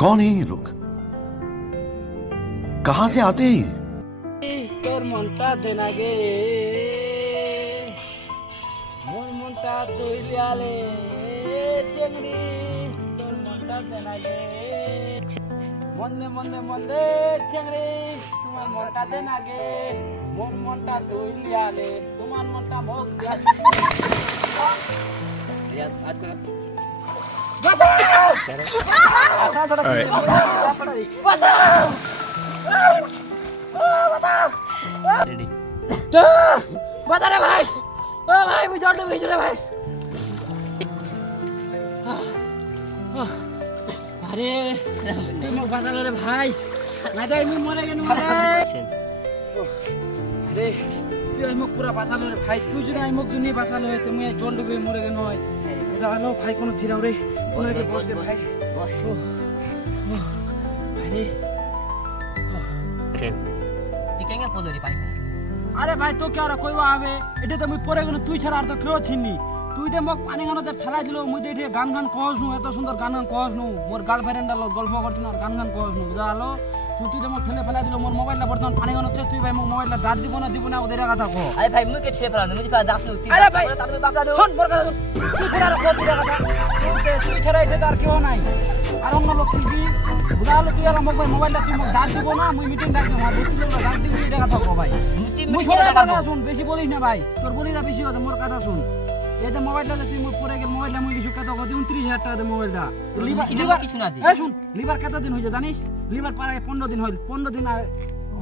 कौन है ये लोग? कहां से आते हैं? তোর মনটা দেনা গে মোর মনটা দইলিয়ালে চেংড়ি তোর মনটা দেনা গে মন্দে মন্দে মন্দে চেংড়ি তোমার মনটা দেনা গে মোর মনটা দইলিয়ালে তোমার মনটা মোক দিয়া बता रे भाई ओ भाई मुझे ऑटो भेज रे भाई अरे तुम बता रे भाई मैं तो इमी मरे गए अरे तू इमक पूरा बता रे भाई तू जो इमक जो नहीं बता लो तो मैं जोल डूबे मरे गए नय बता लो भाई कोनो थिराव रे कोनो के बस रे भाई बस अरे টিকেঙ্গে পদরি পাই আরে ভাই তো কি আর কইবা হবে এটা তো মুই পরে গেল তুই ছাড়া আর তো কেউ ছিনি তুই দে মোক পানি গানতে ফেলাই দিল মুই এঠে গান গান কহস নু এত সুন্দর গান গান কহস নু মোর গার্লফ্রেন্ডার লগ গল্প করছিস আর গান গান কহস নু বুঝালো তুই দে মোক ফেলাই দিল মোর মোবাইলটা বর্তমান পানি গান হচ্ছে তুই ভাই মোক মোবাইলটা দাঁত দিব না ওদের কথা কো আরে ভাই মুই কে ঠে ফেলানো মুই ফেলা দাস তুই আরে ভাই তুমি বাঁচা দাও শুন মোর কথা তুই ফেরা আর কত কথা তুই ছাড়া এঠে আর কেউ নাই আর অন্য লোক ছিলি বুঝালো তুই আর মোক মোবাইলটা তুই মোক দাঁত দিব না মুই মিটিং ডাকবো আর বেশি লোক দাঁত দিব এটা কথা কো ভাই মুই কথা শুন বেশি বলিস না ভাই তোর বলি না বেশি কথা মোর কথা শুন এই যে মোবাইলটা তুই মুই পরে গেল মোবাইলটা মুই কিছু কত 29000 টাকা দে মোবাইলটা লিভার কিছু না এই শুন লিভার কত দিন হইছে জানিস লিভার পারে 15 দিন হইল 15 দিন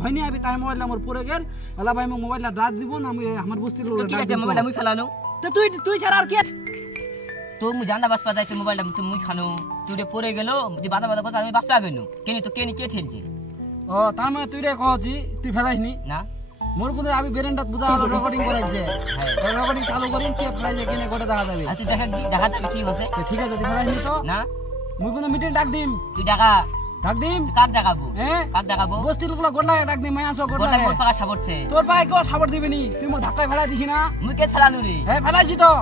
হয়নি আবি তাই মোবাইলটা মোর পরে গেল আলা ভাই মুই মোবাইলটা দাঁত দিব না আমি আমার বস্তির লোক ঠিক আছে মোবাইলটা মুই ফেলানো তো তুই ছাড়া আর কি তো মুই জানা বাসপা যাইতে মোবাইলটা মুই খানো তুই রে পরে গেল যে বাদা বাদা কথা আমি বাসপা গইনু কেনি তো কেনি কে ঠেলছে ও তার মানে তুই রে কহছি তুই ফেলাইনি না মোর কোন আমি বেরেন্ডাত বুঝা হলো রেকর্ডিং করাইছে হ্যাঁ রেকর্ডিং চালু করিন কে ফেলাইছে কেনে গোটা দেখা যাবে তুই দেখা যাবে কি হইছে ঠিক আছে তুই ফেলাইনি তো না মুই কোন মিটিং ডাক দিম তুই ডাকা ডাক দিম কাক দেখাবো হ্যাঁ কাক দেখাবো বস্তির লোকলা গোটা ডাক দিম মায়া সব গোটা মোর পাকা সাবরছে তোর পায়ে কেউ সাপোর্ট দিবি নি তুই মোক ধাক্কায় ফেলাই দিছি না মুই কে ফেলানো রে হ্যাঁ ফেলাইছি তো